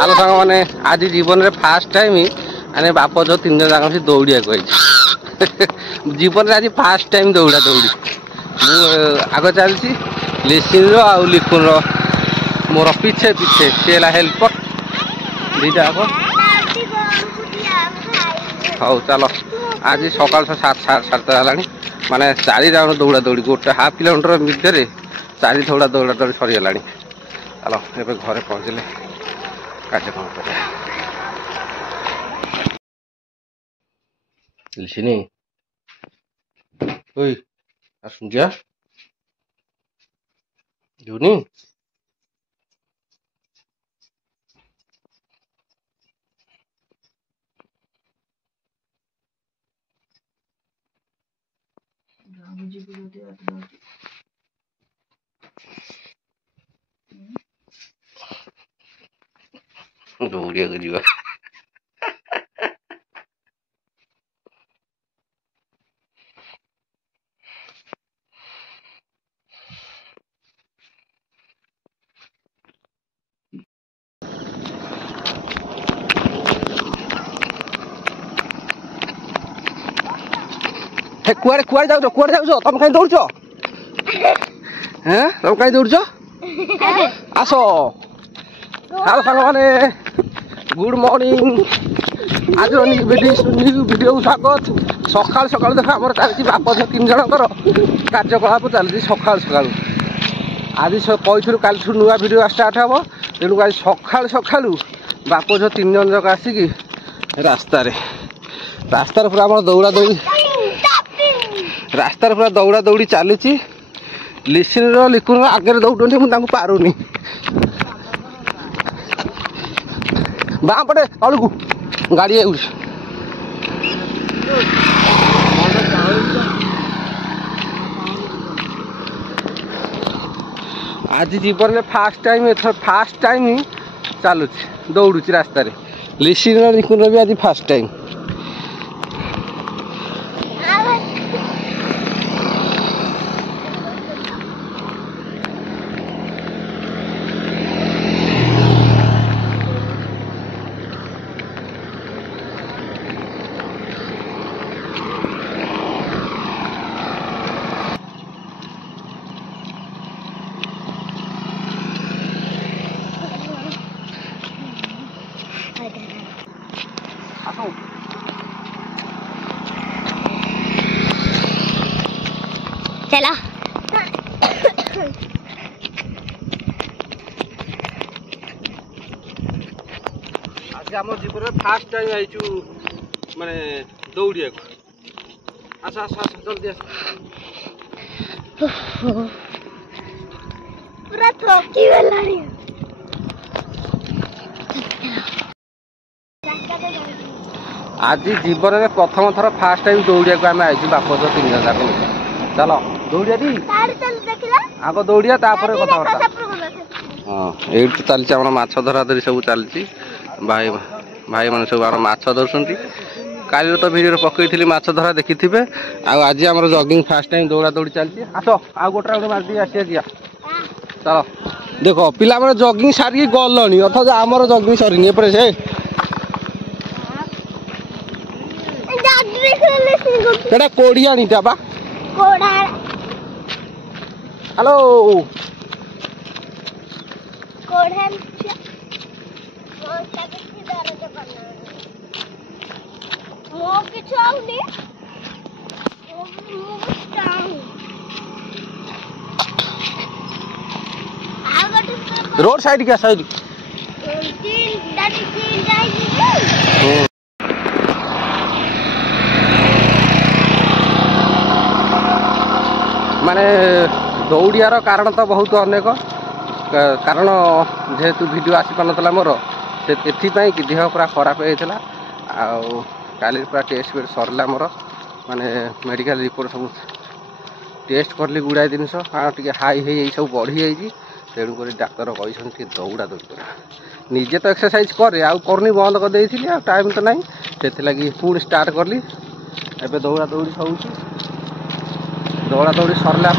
आलो सांग मैंने आज जीवन में फास्ट टाइम आने बाप जो 3 जन जाक दौड़ा जीवन में आज फास्ट टाइम दौड़ा दौड़ी आग चलती लिसिन आउ लिखुन मोर पिछे पिछे सी हेल्पर दीटा आग हौ चलो आज सकाल 7:30 है माने 4 राउंड दौड़ा दौड़ी गोटे हाफ किलोमीटर भितर 4 थोड़ा दौड़ा दौड़ी सरीगला चलो ए घरे पहुँचले कार्यक्रम कर लिसिनी ओई आसुंजा जुनी दौड़िया जीवा कुआरे कुआरे जाऊ तुम कहीं दौड़ हैं तुम कहीं दौड़ आस हेलो सांग मैंने गुड मॉर्निंग आज न्यू वीडियो स्वागत सकाल सकाल देख आम चलती बाप झ 3 जनकर कार्यकलाप चलती सकाल सकाल आज कही कल नुआ वीडियो स्टार्ट हम तेणु आज सकाल सकाल बाप झ 3 जन जाक आसिक रास्तार पूरा आम दौड़ा दौड़ी रास्तार पूरा दौड़ा दौड़ी चलुची लिसिन लिखुन आगे दौड़ मुझे पारुनी बाँ पटे तलू गाड़ी आज जीवन में फास्ट टाइम चलुची दौड़ुची रास्ता लिसिन लिखुन भी आज फास्ट टाइम चला आज आम जीवन में फास्ट टाइम आई माने दौड़िया आस आस आस जल्दी आस पूरा थकी गलानी आज जीवन में प्रथम थर फास्ट टाइम दौड़िया आम आई बाप 3 जन जाक चलो दौड़िया दी आग दौड़िया कथबार्ता हाँ ये चलती आम माछ धरा धरी सब चलती भाई भाई मैंने सब आम माछ धरुंट काली तो भिडियो पकई माछ धरा देखी थे आज आम जगिंग फास्ट टाइम दौड़ा दौड़ी चलती आस आ गोटे राउंड मारदी आसिया दिया चलो देख पिला मैंने जगिंग सारिकी गलनी अर्थात आमर जगिंग सरीनी एपटे से कोड़ियाणीटा बा हेलो रोड साइड क्या साइड माने दौड़ियार कारण तो बहुत अनेक कारण जेहेतु वीडियो आसी पार ना मोर से कि देह पूरा खराब होता काली पूरा टेस्ट सरला मोर माने मेडिकल रिपोर्ट सब टेस्ट करली गुड़ाए जिनस टे हाई हो सब बढ़ी जाइए तेणुक डाक्तर कही दौड़ा दौड़ी कर निजे तो एक्सरसाइज करे करनी बंद कर टाइम तो ना से पुणी स्टार्ट कली एवं दौड़ा दौड़ी हो दौड़ा दौड़ी सरला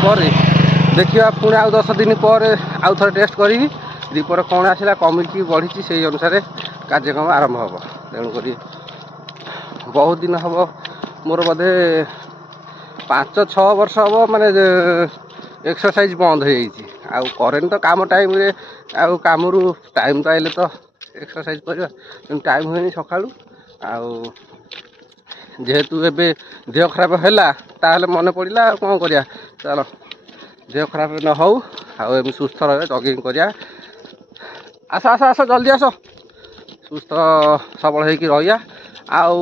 देखा पुणी आउ 10 दिन पर आउ थे टेस्ट करी ଦ୍ୱିପହରେ କ'ଣ ଆସିଲା କମିଟି ବଢ଼ିଛି ସେଇ ଅନୁସାରେ କାର୍ଯ୍ୟକ୍ରମ ଆରମ୍ଭ ହେବ। ତେଣୁକରି ବହୁତ ଦିନ ହେବ ମୋର ବୋଧେ 5-6 ବର୍ଷ ହେବ ମାନେ ଏକ୍ସରସାଇଜ୍ ବନ୍ଦ ହେଇଯାଇଛି। ଆଉ କରେଣ୍ଟ ତ କାମ ଟାଇମ୍ରେ ଆଉ କାମରୁ ଟାଇମ୍ ପାଇଲେ ତ ଏକ୍ସରସାଇଜ୍ କରିବା, କିନ୍ତୁ ଟାଇମ୍ ହୁଏନି ସକାଳୁ। ଆଉ ଯେହେତୁ ଏବେ ଦେହ ଖରାପ ହେଲା ତାହେଲେ ମନେ ପଡ଼ିଲା ଆଉ କ'ଣ କରିବା, ଚାଲ ଦେହ ଖରାପ ନ ହଉ ଆଉ ଏମିତି ସୁସ୍ଥ ରହିବା, ଜଗିଂ କରିବା। ଆସ ଆସ ଆସ ଜଲ୍ଦି ଆସ, ସୁସ୍ଥ ସବଳ ହେଇକି ରହିବା। ଆଉ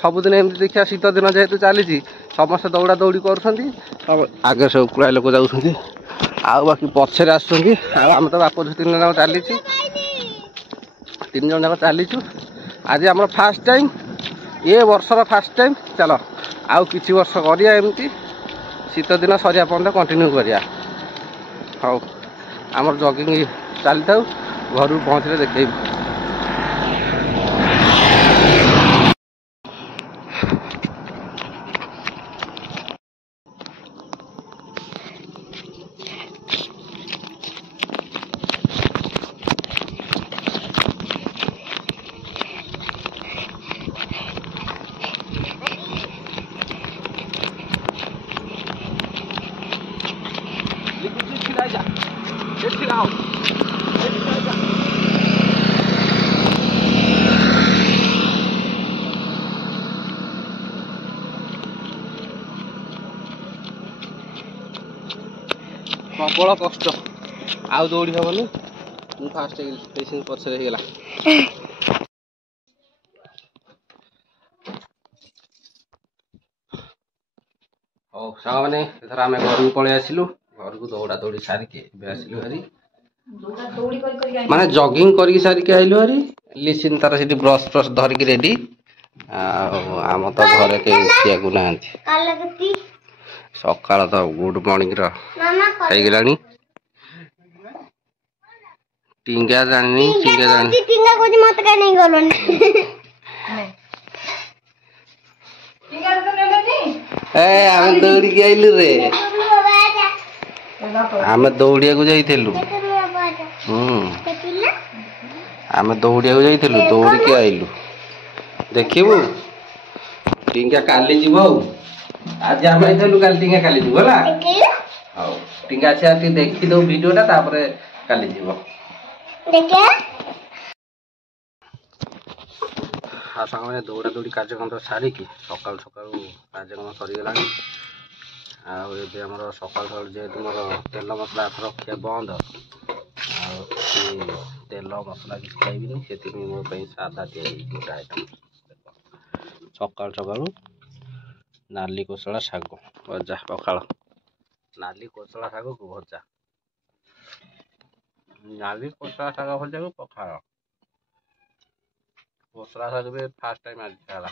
ସବୁଦିନ ଏମିତି ଦେଖିବା, ଶୀତ ଦିନ ଯେହେତୁ ଚାଲିଛି ସମସ୍ତେ ଦୌଡ଼ା ଦୌଡ଼ି କରୁଛନ୍ତି, ଆଗରେ ସବୁ କୁଳାଏ ଲୋକ ଯାଉଛନ୍ତି, ଆଉ ବାକି ପଛରେ ଆସୁଛନ୍ତି। ଆଉ ଆମେ ତ ବାପ ଝିଅ 3 ଜଣ ଯାକ ଚାଲିଛୁ, 3 ଜଣ ଯାକ ଚାଲିଛୁ। ଆଜି ଆମର ଫାର୍ଷ୍ଟ ଟାଇମ୍, ଏ ବର୍ଷର ଫାର୍ଷ୍ଟ ଟାଇମ୍। ଚାଲ ଆଉ କିଛି ବର୍ଷ କରିବା ଏମିତି, ଶୀତ ଦିନ ସରିବା ପର୍ଯ୍ୟନ୍ତ କଣ୍ଟିନ୍ୟୁ କରିବା। ହଉ ଆମର ଜଗିଂ ଚାଲିଥାଉ, ଘରକୁ ପହଞ୍ଚିଲେ ଦେଖେଇବୁ। ପ୍ରବଳ କଷ୍ଟ, ଆଉ ଦୌଡ଼ି ହେବନି। ମୁଁ ଫାଷ୍ଟ ହେଇଗଲି, ପେସେଣ୍ଟ ପଛରେ ହେଇଗଲା। ହଉ ସାଙ୍ଗମାନେ, ଏଥର ଆମେ ଘରକୁ ପଳେଇ ଆସିଲୁ। ଘରକୁ ଦୌଡ଼ା ଦୌଡ଼ି ସାରିକି ଏବେ ଆସିଲୁ ଭାରି, ମାନେ ଜଗିଂ କରିକି ସାରିକି ଆଇଲୁ ଭାରି। ଲିସିନ୍ ତାର ସେଠି ବ୍ରସ୍ ଫ୍ରସ୍ ଧରିକି ରେଡ଼ି। ଆଉ ଆମ ତ ଘରେ କେହି ଉଠିବାକୁ ନାହାନ୍ତି। ସକାଳ ତ ଗୁଡ୍ ମର୍ଣ୍ଣିଂର ହେଇଗଲାଣି। ଟିଙ୍ଗା ଜାଣିନି, ଟିଙ୍ଗା ଜାଣିନି। ଆମେ ଦୌଡ଼ିକି ଆଇଲୁ ରେ, ଆମେ ଦୌଡ଼ିବାକୁ ଯାଇଥିଲୁ। ଆମେ ଦୌଡ଼ିବାକୁ ଯାଇଥିଲୁ, ଦୌଡ଼ିକି ଆଇଲୁ। ଦେଖିବୁ ଟିଙ୍ଗା କାଲି ଯିବ, ଆଉ ଆଜି ଆମେ ଯାଇଥିଲୁ, କାଲି ଟିଙ୍ଗା କାଲି ଯିବ ହେଲା। ହଉ ଟିଙ୍ଗା ଆସିବା ଟିକେ ଦେଖିଦଉ ଭିଡ଼ିଓଟା, ତାପରେ କାଲି ଯିବ। ଆଉ ସାଙ୍ଗମାନେ ଦୌଡ଼ା ଦୌଡ଼ି କାର୍ଯ୍ୟକ୍ରମ ସାରିକି ସକାଳୁ ସକାଳୁ କାର୍ଯ୍ୟକ୍ରମ ସରିଗଲାଣି। ଆଉ ଏବେ ଆମର ସକାଳୁ ସକାଳୁ ଯେହେତୁ ମୋର ତେଲ ମସଲା ରଖିବା ବନ୍ଦ, ଆଉ ତେଲ ମସଲା କିଛି ଖାଇବିନି, ସେଥିପାଇଁ ମୋ ପାଇଁ ସାଧା ତିଆରି ଗୋଟେ ଆଇଟମ୍। ସକାଳୁ ସକାଳୁ ନାଲି କୋଶଳା ଶାଗ ଭଜା, ପଖାଳ। ନାଲି କୋଶଳା ଶାଗକୁ ଭଜା, ନାଲି କୋଶଳା ଶାଗ ଭଜାକୁ ପଖାଳ। କୋଶଳା ଶାଗ ବି ଫାର୍ଷ୍ଟ ଟାଇମ୍ ଆଜି ହେଲା।